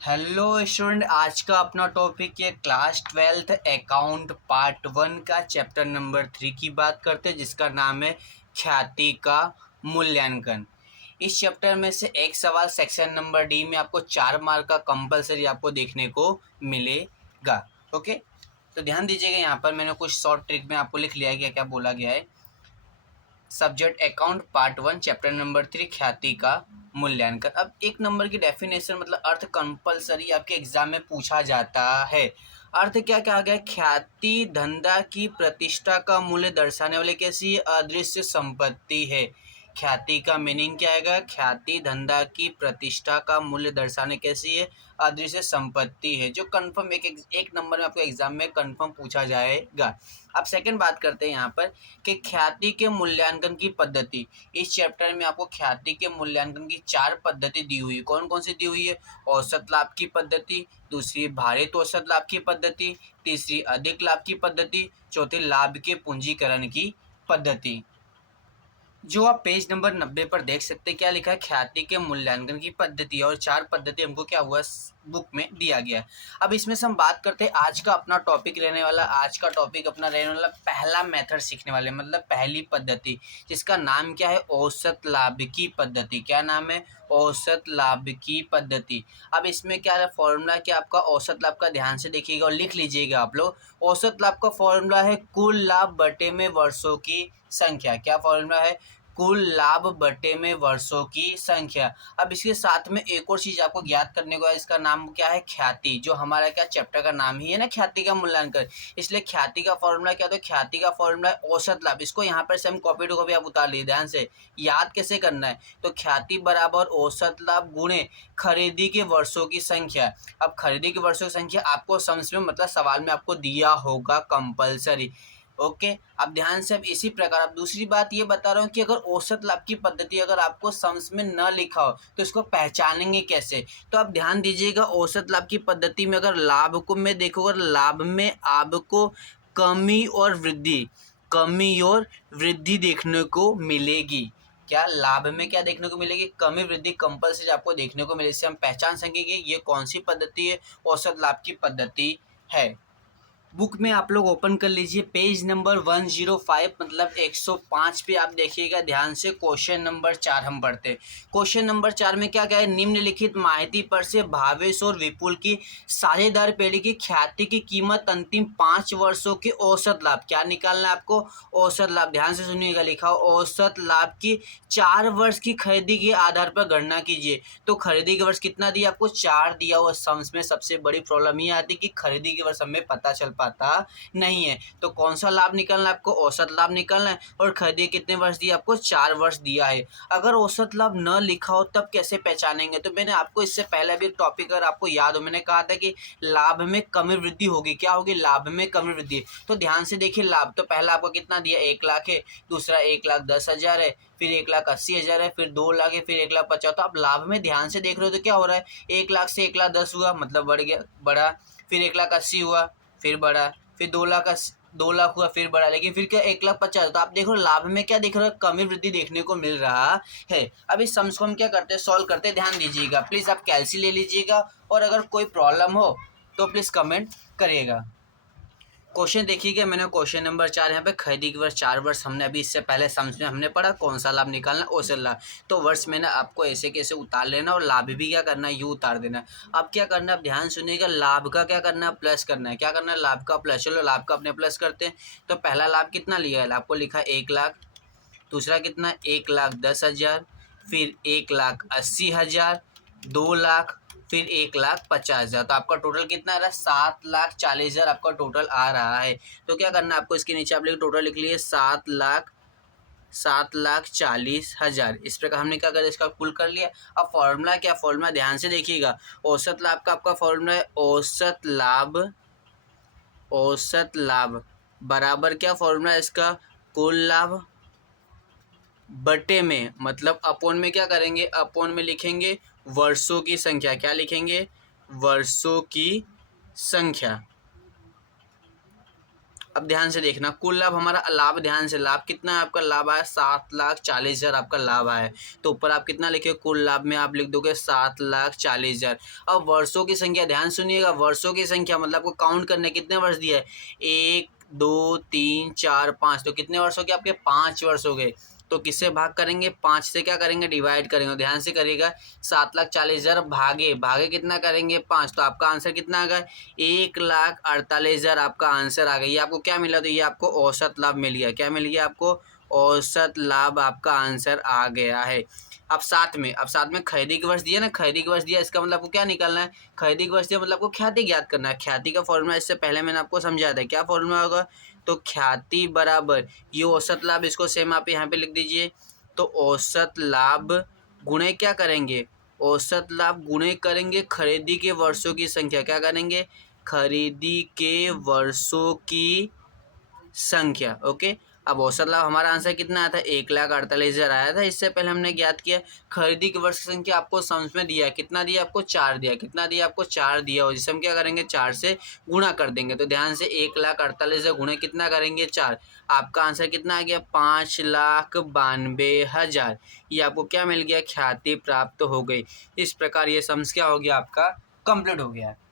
Hello student, आज का अपना टॉपिक है क्लास 12th अकाउंट पार्ट 1 का चैप्टर नंबर 3 की बात करते हैं, जिसका नाम है ख्याति का मूल्यांकन। इस चैप्टर में से एक सवाल सेक्शन नंबर डी में आपको 4 मार्क का कंपलसरी आपको देखने को मिलेगा। ओके, तो ध्यान दीजिएगा, यहाँ पर मैंने कुछ शॉर्ट ट्रिक में आपको लिख लिया है, क्या क्या बोला गया है। Subject account part 1 chapter number 3 ख्याति का मूल्यांकन। अब एक नंबर की डेफिनेशन मतलब अर्थ कंपलसरी आपके एग्जाम में पूछा जाता है। अर्थ क्या कहा गया? ख्याति धंधा की प्रतिष्ठा का मूल्य दर्शाने वाली कैसी अदृश्य संपत्ति है। ख्याति का मीनिंग क्या आएगा? ख्याति धंधा की प्रतिष्ठा का मूल्य दर्शाने कैसी है अदृश्य संपत्ति है, जो कंफर्म एक नंबर में आपको एग्जाम में कंफर्म पूछा जाएगा। अब सेकंड बात करते हैं यहाँ पर कि ख्याति के मूल्यांकन की पद्धति। इस चैप्टर में आपको ख्याति के मूल्यांकन की 4 पद्धति दी हुई है। कौन कौन सी दी हुई है? औसत लाभ की पद्धति, दूसरी भारित औसत लाभ की पद्धति, तीसरी अधिक लाभ की पद्धति, चौथी लाभ के पूंजीकरण की पद्धति। जो आप पेज नंबर 90 पर देख सकते हैं, क्या लिखा है? ख्याति के मूल्यांकन की पद्धति, और 4 पद्धति हमको क्या हुआ बुक में दिया गया है। अब इसमें से हम बात करते हैं, आज का अपना टॉपिक रहने वाला, आज का टॉपिक अपना रहने वाला पहला मेथड सीखने वाले, मतलब पहली पद्धति, जिसका नाम क्या है? औसत लाभ की पद्धति। क्या नाम है? औसत लाभ की पद्धति। अब इसमें क्या है फॉर्मूला? क्या आपका औसत लाभ का ध्यान से देखिएगा और लिख लीजिएगा आप लोग। औसत लाभ का फॉर्मूला है कुल लाभ बटे में वर्षों की संख्या। क्या फॉर्मूला है? कुल लाभ बटे में वर्षों की संख्या। अब इसके साथ में एक और चीज आपको ज्ञात करने को है, इसका नाम क्या है? ख्याति। जो हमारा क्या चैप्टर का नाम ही है ना, ख्याति का मूल्यांकन, इसलिए ख्याति का फॉर्मूला क्या होता है? ख्याति का फॉर्मूला है औसत लाभ। इसको यहाँ पर से हम कॉपी टू कॉपी आप उतार लीजिए, ध्यान से याद कैसे करना है। तो ख्याति बराबर औसत लाभ गुणे खरीदी के वर्षों की संख्या। अब खरीदी के वर्षों की संख्या आपको समझ में मतलब सवाल में आपको दिया होगा कंपलसरी। ओके, अब ध्यान से, अब इसी प्रकार अब दूसरी बात ये बता रहा हूँ कि अगर औसत लाभ की पद्धति अगर आपको समझ में न लिखा हो तो इसको पहचानेंगे कैसे? तो आप ध्यान दीजिएगा, औसत लाभ की पद्धति में अगर लाभ को मैं देखूँ, अगर लाभ में आपको कमी और वृद्धि देखने को मिलेगी। क्या लाभ में क्या देखने को मिलेगी? कमी वृद्धि कंपलसरी आपको देखने को मिलेगी। इससे हम पहचान सकेंगे ये कौन सी पद्धति है, औसत लाभ की पद्धति है। बुक में आप लोग ओपन कर लीजिए पेज नंबर 105 मतलब 105 पे आप देखिएगा ध्यान से। क्वेश्चन नंबर 4 हम पढ़ते हैं। क्वेश्चन नंबर 4 में क्या क्या है? निम्नलिखित माहिती पर से भावेश और विपुल की साझेदार पेढ़ी की ख्याति की कीमत अंतिम 5 वर्षों के औसत लाभ। क्या निकालना है आपको? औसत लाभ। ध्यान से सुनिएगा, लिखा हो औसत लाभ की 4 वर्ष की खरीदी के आधार पर गणना कीजिए। तो खरीदी के वर्ष कितना दिया आपको? 4 दिया हुआ। सम्स में सबसे बड़ी प्रॉब्लम ये आती है कि खरीदी के वर्ष हमें पता चल पाता नहीं है। तो कौन सा लाभ निकालना है आपको? औसत लाभ निकालना है। और खरीदी कितने वर्ष दिया आपको? 4 वर्ष दिया है। अगर औसत लाभ न लिखा हो तब कैसे पहचानेंगे? तो मैंने आपको इससे पहले भी टॉपिक अगर आपको याद हो, मैंने कहा था कि लाभ में कमी वृद्धि होगी। क्या होगी? लाभ में कमी वृद्धि। तो ध्यान से देखिए, लाभ तो पहला आपको कितना दिया? 1 लाख है, दूसरा 1,10,000 है, फिर 1,80,000 है, फिर 2 लाख है, फिर 1,50,000। तो आप लाभ में ध्यान से देख रहे हो तो क्या हो रहा है? 1 लाख से 1,10,000 हुआ मतलब बढ़ गया, बढ़ा, फिर 1,80,000 हुआ, फिर बढ़ा, फिर 2 लाख हुआ, फिर बढ़ा, लेकिन फिर क्या 1,50,000। तो आप देखो लाभ में क्या दिख रहा है? कमी वृद्धि देखने को मिल रहा है। अब इस सम्स को हम क्या करते हैं? सॉल्व करते हैं। ध्यान दीजिएगा, प्लीज आप कैलसी ले लीजिएगा, और अगर कोई प्रॉब्लम हो तो प्लीज कमेंट करिएगा। क्वेश्चन देखिएगा, मैंने क्वेश्चन नंबर 4 यहाँ पे खरीदी के वर्ष 4 वर्ष हमने अभी इससे पहले समझ में हमने पढ़ा कौन सा लाभ निकालना, औसत लाभ। तो वर्ष मैंने आपको ऐसे कैसे उतार लेना और लाभ भी क्या करना है? यू उतार देना। अब क्या करना है? अब ध्यान सुनिएगा, लाभ का क्या करना है? प्लस करना है। क्या करना है? लाभ का प्लस। चलो लाभ का अपने प्लस करते हैं। तो पहला लाभ कितना लिया है? आपको लिखा 1 लाख, दूसरा कितना? 1,10,000, फिर 1,80,000, 2 लाख, फिर 1,50,000। तो आपका टोटल कितना आ रहा है? 7,40,000 आपका टोटल आ रहा है। तो क्या करना है आपको? इसके नीचे आप लोग टोटल लिख लिए 7,40,000। इस प्रकार हमने क्या कर इसका कुल कर लिया। अब फॉर्मूला क्या? फॉर्मूला ध्यान से देखिएगा, औसत लाभ का आपका फॉर्मूला है औसत लाभ बराबर क्या फॉर्मूला है इसका? कुल लाभ बटे में, मतलब अपोन में क्या करेंगे? अपोन में लिखेंगे वर्षों की संख्या। क्या लिखेंगे? वर्षों की संख्या। अब ध्यान से देखना, कुल लाभ हमारा लाभ, ध्यान से लाभ कितना है आपका, लाभ आया 7,40,000 आपका लाभ आया है। तो ऊपर आप कितना लिखे, कुल लाभ में आप लिख दोगे 7,40,000। अब वर्षों की संख्या ध्यान सुनिएगा, वर्षों की संख्या मतलब आपको काउंट करने कितने वर्ष दिया है, 1 2 3 4 5, तो कितने वर्ष हो गए आपके, 5 वर्ष हो गए। तो किससे भाग करेंगे, 5 से क्या करेंगे, डिवाइड करेंगे। ध्यान से करिएगा, 7,40,000 भागे भागे कितना करेंगे, 5, तो आपका आंसर कितना आ गया, 1,48,000 आपका आंसर आ गया। ये आपको क्या मिला, तो ये आपको औसत लाभ मिल गया। क्या मिल गया आपको, औसत लाभ आपका आंसर आ गया है। अब साथ में खरीदी के वर्ष दिया ना, खरीदी के वर्ष दिया, इसका मतलब आपको क्या निकालना है, खरीदी के वर्ष दिया मतलब आपको ख्याति ज्ञात करना है। ख्याति का फॉर्मूला इससे पहले मैंने आपको समझाया था, क्या फॉर्मूला होगा, तो ख्याति बराबर ये औसत लाभ, इसको सेम आप यहाँ पे लिख दीजिए। तो औसत लाभ गुणे क्या करेंगे, औसत लाभ गुणे करेंगे खरीदी के वर्षों की संख्या। क्या करेंगे, खरीदी के वर्षों की संख्या। ओके, अब औसत लाभ हमारा आंसर कितना आया था, 1,48,000 आया था, इससे पहले हमने ज्ञात किया। खरीदी की वर्ष की संख्या आपको समझ में दिया, कितना दिया आपको, 4 दिया। कितना दिया आपको, 4 दिया, और जिसे हम क्या करेंगे, 4 से गुणा कर देंगे। तो ध्यान से 1,48,000 गुणे कितना करेंगे, 4, आपका आंसर कितना आ गया, 5,92,000। ये आपको क्या मिल गया, ख्याति प्राप्त हो गई। इस प्रकार ये सम्स क्या हो गया आपका, कंप्लीट हो गया है।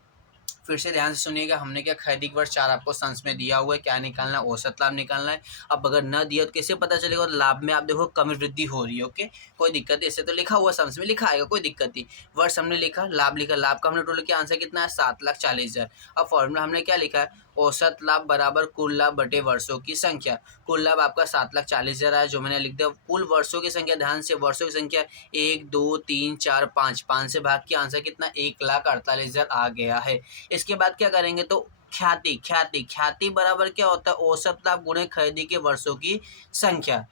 फिर से ध्यान से सुनिएगा, हमने क्या खरीदी के वर्ष 4 आपको संस में दिया हुआ है, क्या निकालना है, औसत लाभ निकालना है। अब अगर न दिया तो कैसे पता चलेगा, लाभ में आप देखो कमी वृद्धि हो रही है। ओके, कोई दिक्कत नहीं, ऐसे तो लिखा हुआ संस में लिखा आएगा, कोई दिक्कत नहीं। वर्ष हमने लिखा, लाभ लिखा, लाभ का हमने टोटल किया, आंसर कितना है, 7,40,000। अब फॉर्मूला हमने क्या लिखा है, औसत लाभ बराबर कुल लाभ बटे वर्षों की संख्या। कुल लाभ आपका 7,40,000 है, जो मैंने लिख दिया। कुल वर्षों की संख्या, ध्यान से वर्षों की संख्या 1 2 3 4 5, 5 से भाग किया, आंसर कितना, 1,48,000 आ गया है। इसके बाद क्या करेंगे, तो ख्याति ख्याति ख्याति बराबर क्या होता है, औसत लाभ गुणे खरीदी के वर्षों की संख्या।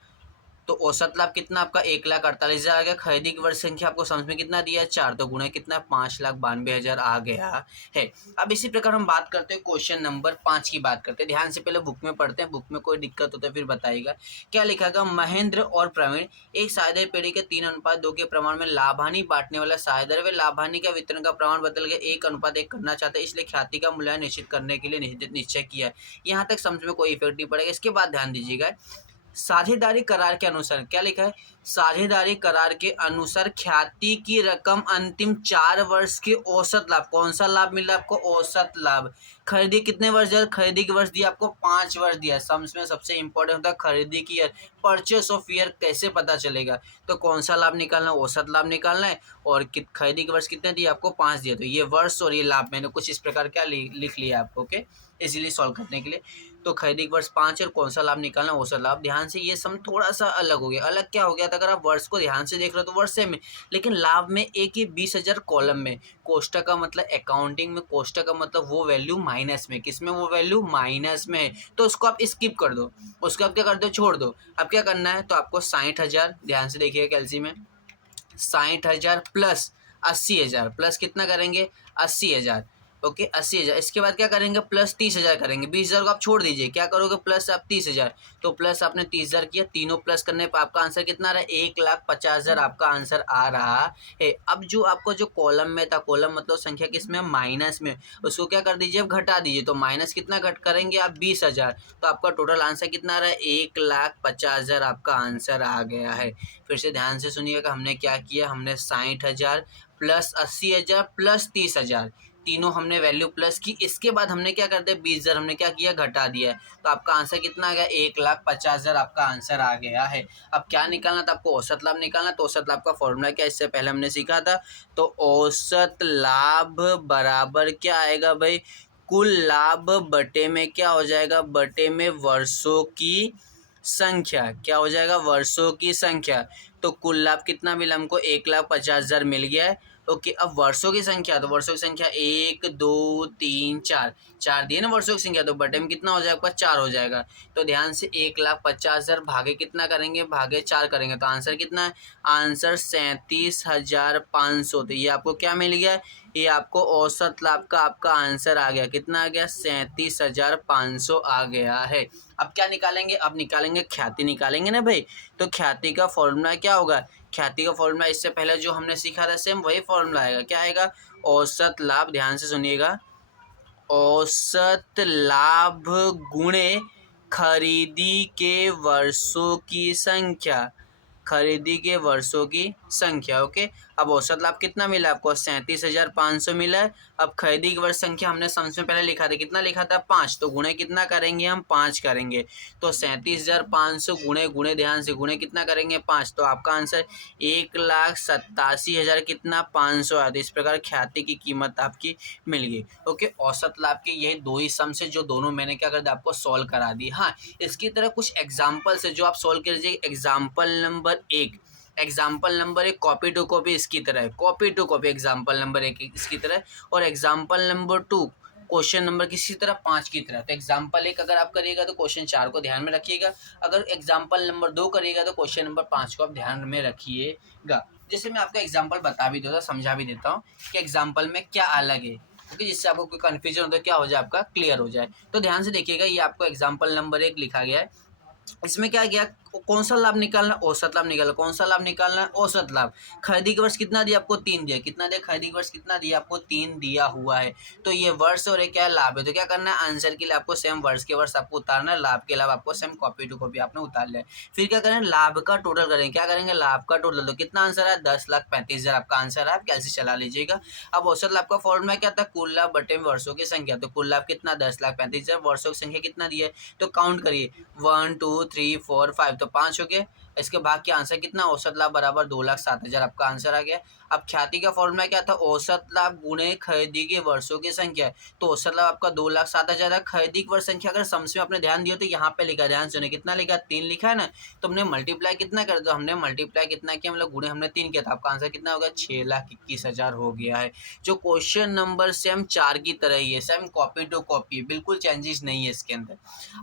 तो औसत लाभ कितना आपका, 1,48,000 आ गया। खरीदी की वर्ष संख्या आपको समझ में कितना दिया है, 4, तो गुणा कितना, 5,92,000 आ गया है। अब इसी प्रकार हम बात करते हैं क्वेश्चन नंबर 5 की बात करते हैं। ध्यान से पहले बुक में पढ़ते हैं, बुक में कोई दिक्कत हो तो फिर बताइएगा। क्या लिखा गया, महेंद्र और प्रवीण एक साझेदारी पेड़ी के 3:2 के प्रमाण में लाभानी बांटने वाला साझेदार वे लाभानी का वितरण का प्रमाण बदल के 1:1 करना चाहते हैं, इसलिए ख्याति का मूल्यांकन निश्चित करने के लिए निश्चय किया है। यहाँ तक समझ में कोई इफेक्ट नहीं पड़ेगा। इसके बाद ध्यान दीजिएगा, साझेदारी करार के अनुसार, क्या लिखा है, साझेदारी करार के अनुसार ख्याति की रकम अंतिम 4 वर्ष के औसत लाभ, कौन सा लाभ मिला आपको, औसत लाभ। खरीदी कितने वर्ष दिया, खरीदी की वर्ष दिया आपको 5 वर्ष दिया। सम्स में सबसे इंपॉर्टेंट होता है खरीदी की ईयर, परचेस ऑफ ईयर कैसे पता चलेगा, तो कौन सा लाभ निकालना है, औसत लाभ निकालना है। और खरीदी के वर्ष कितने दिए आपको, 5 दिए। तो ये वर्ष और ये लाभ मैंने कुछ इस प्रकार क्या लिख लिया आपको, ओके, इजीली सॉल्व करने के लिए। तो खरीदी के वर्ष 5 और कौन सा लाभ निकालना, औसत लाभ। ध्यान से ये सम थोड़ा सा अलग हो गया। अलग क्या हो गया था, अगर आप वर्ष को ध्यान से देख रहे हो तो वर्ष से में, लेकिन लाभ में एक ही 20,000 कॉलम में, कोष्टक का मतलब अकाउंटिंग में कोष्टक का मतलब वो वैल्यू माइनस में, किस में, वो वैल्यू माइनस में है, तो उसको आप स्किप कर दो, उसको आप क्या कर दो, छोड़ दो। अब क्या करना है, तो आपको 60,000, ध्यान से देखिएगा कैलसी में, 60,000 प्लस 80,000, प्लस कितना करेंगे, 80,000। ओके, 80,000। इसके बाद क्या करेंगे, प्लस 30,000 करेंगे। 20,000 को आप छोड़ दीजिए, क्या करोगे, प्लस आप 30,000। तो प्लस आपने 30,000 किया, तीनों प्लस करने पर आपका आंसर कितना आ रहा है, 1,50,000 आपका आंसर आ रहा है। अब जो आपको जो कॉलम में था, कॉलम मतलब संख्या किसमें, माइनस में, उसको क्या कर दीजिए, अब घटा दीजिए। तो माइनस कितना घट करेंगे आप, 20,000। तो आपका टोटल आंसर कितना आ रहा है, 1,50,000 आपका आंसर आ गया है। फिर से ध्यान से सुनिएगा, हमने क्या किया, हमने 60,000 प्लस 80,000 प्लस 30,000, तीनों हमने वैल्यू प्लस की। इसके बाद हमने क्या कर दिया, 20,000 हमने क्या किया, घटा दिया है। तो आपका आंसर कितना आ गया, 1,50,000 आपका आंसर आ गया है। अब क्या निकालना था आपको, औसत लाभ निकालना। तो औसत लाभ का फॉर्मूला क्या, इससे पहले हमने सीखा था। तो औसत लाभ बराबर क्या आएगा भाई, कुल लाभ बटे में क्या हो जाएगा, बटे में वर्षों की संख्या। क्या हो जाएगा, वर्षों की संख्या। तो कुल लाभ कितना मिला हमको, 1,50,000 मिल गया है। ओके, अब वर्षों की संख्या, तो वर्षों की संख्या 1 2 3 4, 4 दिए ना वर्षों की संख्या, तो बटे में कितना हो जाएगा आपका, 4 हो जाएगा। तो ध्यान से 1,50,000 भागे कितना करेंगे, भागे 4 करेंगे, तो आंसर कितना है, आंसर 37,500। तो ये आपको क्या मिल गया, ये आपको औसत लाभ का आपका आंसर आ गया, कितना आ गया, 37,500 आ गया है। अब क्या निकालेंगे, अब निकालेंगे ख्याति निकालेंगे ना भाई। तो ख्याति का फॉर्मूला क्या होगा, ख्याति का फॉर्मूला इससे पहले जो हमने सीखा था सेम वही फॉर्मूला आएगा। क्या आएगा, औसत लाभ, ध्यान से सुनिएगा, औसत लाभ गुणे खरीदी के वर्षों की संख्या, खरीदी के वर्षों की संख्या। ओके, अब औसत लाभ कितना मिला आपको? 37,500 मिला है। अब खरीदी की वर्ष संख्या हमने सम्स में पहले लिखा था, कितना लिखा था? 5। तो गुणे कितना करेंगे हम? 5 करेंगे। तो 37,500 गुणे गुणे ध्यान से गुणे कितना करेंगे? 5। तो आपका आंसर 1,87,000 कितना? 500 आया। तो इस प्रकार ख्याति की कीमत आपकी मिल गई। ओके, औसत लाभ के यही दो ही सम्स है जो दोनों मैंने क्या कर दिया आपको सॉल्व करा दी। हाँ, इसकी तरह कुछ एग्जाम्पल्स है जो आप सॉल्व कर दीजिए। एग्जाम्पल नंबर एक कॉपी टू कॉपी इसकी तरह है, copy to copy example number एक इसकी तरह है, और एग्जाम्पल नंबर 2 क्वेश्चन नंबर किसी तरह 5 की तरह। तो एग्जाम्पल 1 अगर आप करिएगा तो क्वेश्चन 4 को ध्यान में रखिएगा, अगर एग्जाम्पल नंबर 2 करिएगा तो क्वेश्चन नंबर 5 को आप ध्यान में रखिएगा। जैसे मैं आपको एग्जाम्पल बता भी देता, समझा भी देता हूँ कि एग्जाम्पल में क्या अलग है, क्योंकि जिससे आपको कोई कन्फ्यूजन होता है क्या हो जाए आपका क्लियर हो जाए। तो ध्यान से देखिएगा, ये आपको एग्जाम्पल नंबर 1 लिखा गया है। इसमें क्या गया, कौन सा लाभ निकालना? औसत लाभ निकालना। कौन सा लाभ निकालना है? औसत लाभ। खरीदी के वर्ष कितना दिया आपको? 3 दिया। कितना दिया? खरीदी के वर्ष कितना दिया आपको? 3 दिया हुआ है। तो ये वर्ष और ये क्या है? लाभ है। तो क्या करना है? आंसर के लिए आपको सेम वर्ष के वर्ष आपको उतारना है, लाभ के लाभ आपको सेम कॉपी टू कॉपी आपने उतार लिया है। फिर क्या करें? लाभ का टोटल करेंगे। क्या करेंगे? लाभ का टोटल। तो कितना आंसर है? 10,35,000 आपका आंसर है। आप कैसे चला लीजिएगा। अब औसत लाभ का फॉर्मूला क्या था? कुल लाभ बटे वर्षों की संख्या। तो कुल लाभ कितना? 10,35,000। वर्षों की संख्या कितना दी है? तो काउंट करिए, 1 2 3 4 5, तो 5 हो गए। इसके भाग के आंसर कितना? औसत लाभ बराबर 2,07,000 आपका आंसर आ गया। अब ख्याति का फॉर्मूला क्या था? औसत लाभ गुणे खरीदी के वर्षों की संख्या। तो औसत लाभ आपका 2,07,000 है। खरीदी की वर्ष संख्या अगर सम्स में आपने ध्यान दिया तो यहाँ पे लिखा, ध्यान सुने, कितना लिखा? 3 लिखा है ना। तो हमने मल्टीप्लाई कितना कर दिया? हमने मल्टीप्लाई कितना किया? मतलब गुणे हमने 3 किया था। आपका आंसर कितना हो गया? 6,21,000 हो गया है। जो क्वेश्चन नंबर सेम 4 की तरह ही है, सेम कॉपी टू कॉपी, बिल्कुल चेंजेस नहीं है इसके अंदर।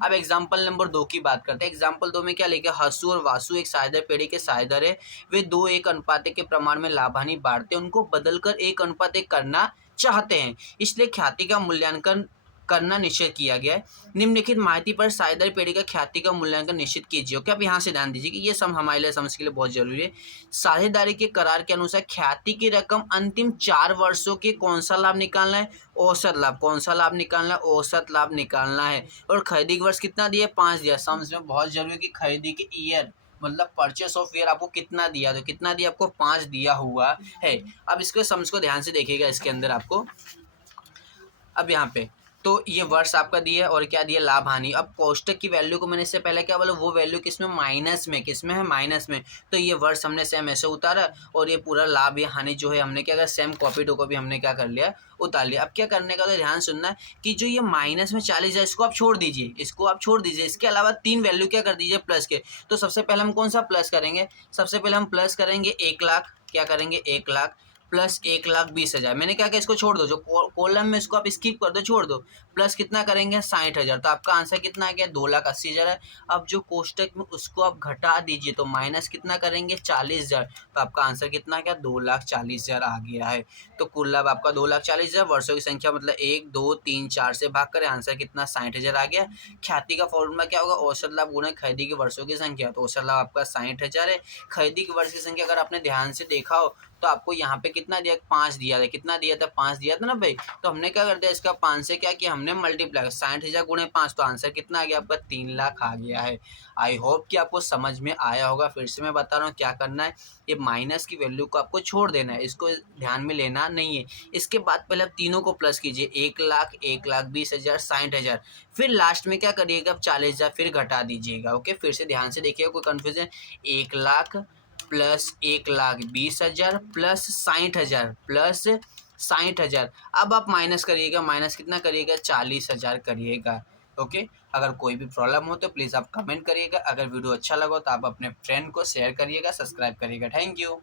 अब एग्जाम्पल नंबर 2 की बात करते हैं। एग्जाम्पल 2 में क्या लिखा? हसु और वासु एक साझेदार पेढ़ी के साझेदार है। वे 2 1 के प्रमाण में लाभ हानि बांटते हैं, उनको बदलकर 1 करना चाहते हैं, इसलिए ख्याति का मूल्यांकन करना निश्चित किया गया है। निम्नलिखित माहिती पर साझेदारी पेढ़ी का ख्याति का मूल्यांकन निश्चित कीजिए। ओके, अब यहाँ से ध्यान दीजिए कि ये सम हमारे लिए समझ के लिए बहुत जरूरी है। साझेदारी के करार के अनुसार ख्याति की रकम अंतिम 4 वर्षों के कौन सा लाभ निकालना है? औसत लाभ। कौन सा लाभ निकालना है? औसत लाभ निकालना है। और खरीदी के वर्ष कितना दिया? 5 दिया। सम्स में बहुत जरूरी है कि खरीदी के ईयर मतलब परचेस ऑफ ईयर आपको कितना दिया, तो कितना दिया आपको? 5 दिया हुआ है। अब इसके सम्स को ध्यान से देखिएगा इसके अंदर आपको। अब यहाँ पे तो ये वर्ष आपका दिया है और क्या दिया? लाभ हानि। अब कोष्टक की वैल्यू को मैंने इससे पहले क्या बोला? वो वैल्यू किसमें? माइनस में। किसमें है? माइनस में। तो ये वर्ष हमने सेम ऐसे उतारा और ये पूरा लाभ या हानि जो है हमने क्या कर सेम कॉपी टू कॉपी हमने क्या कर लिया? उतार लिया। अब क्या करने का? तो ध्यान सुनना है कि जो ये माइनस में 40 है इसको आप छोड़ दीजिए, इसको आप छोड़ दीजिए। इसके अलावा 3 वैल्यू क्या कर दीजिए? प्लस के। तो सबसे पहले हम कौन सा प्लस करेंगे? सबसे पहले हम प्लस करेंगे 1,00,000। क्या करेंगे? 1,00,000 प्लस 1,20,000। मैंने क्या किया? इसको छोड़ दो, जो कॉलम में इसको आप स्किप कर दो, छोड़ दो। प्लस कितना करेंगे? 60,000। तो आपका आंसर कितना आ गया? 2,80,000 है। अब जो कोष्टक में उसको आप घटा दीजिए, तो माइनस कितना करेंगे? 40,000। तो आपका आंसर कितना आ गया? 2,40,000 आ गया है। तो कुल लाभ आपका 2,40,000। वर्षों की संख्या मतलब 1 2 3 4 से भाग करें, आंसर कितना? 60,000 आ गया। ख्याति का फॉर्मूला क्या होगा? औसत लाभ गुणा खरीदी के वर्षों की संख्या। तो औसत लाभ आपका 60,000 है। खरीदी के वर्ष की संख्या अगर आपने ध्यान से देखा हो तो आपको यहाँ पे कितना दिया? 5 दिया था। कितना दिया था? 5 दिया था ना भाई। तो हमने क्या कर दिया? इसका 5 से क्या किया? हमने मल्टीप्लाई, 60,000 गुणे 5, तो आंसर कितना आ गया आपका? 3,00,000 आ गया है। आई होप कि आपको समझ में आया होगा। फिर से मैं बता रहा हूँ क्या करना है। ये माइनस की वैल्यू को आपको छोड़ देना है, इसको ध्यान में लेना नहीं है। इसके बाद पहले आप तीनों को प्लस कीजिए, 1,00,000 1,20,000 60,000। फिर लास्ट में क्या करिएगा? 40,000 फिर घटा दीजिएगा। ओके, फिर से ध्यान से देखिएगा, कोई कन्फ्यूजन? 1,00,000 plus 1,20,000 plus 60,000 plus 60,000। अब आप माइनस करिएगा, माइनस कितना करिएगा? 40,000 करिएगा। ओके, अगर कोई भी प्रॉब्लम हो तो प्लीज़ आप कमेंट करिएगा। अगर वीडियो अच्छा लगा तो आप अपने फ्रेंड को शेयर करिएगा, सब्सक्राइब करिएगा। Thank you.